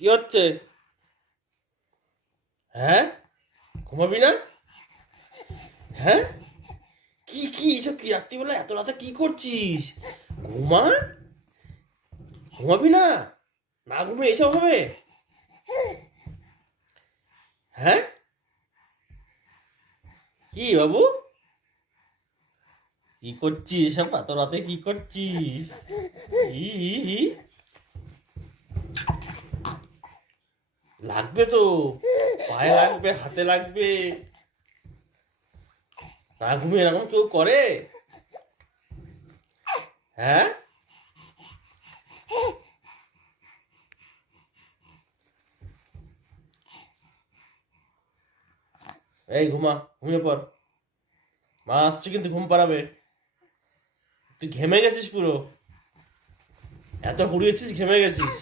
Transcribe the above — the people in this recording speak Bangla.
কি হচ্ছে? হ্যাঁ, ঘুমাবি না? হ্যাঁ, কি কি এসব কি রাত্রিবেলা এত রাতে কি করছিস? ঘুমা, ঘুমাবি না? না ঘুমিয়ে এসব হবে? হ্যাঁ, কি বাবু, কি করছিস এসব এত রাতে কি করছিস? ই ই, ই, লাগবে তো, পায়ে লাগবে, হাতে লাগবে। না ঘুমিয়ে এরকম কেউ করে? হ্যাঁ, এই ঘুমা, ঘুমিয়ে পড়। মা আসছে কিন্তু ঘুম পাড়াবে। তুই ঘেমে গেছিস পুরো, এত হুড়িয়েছিস ঘেমে গেছিস।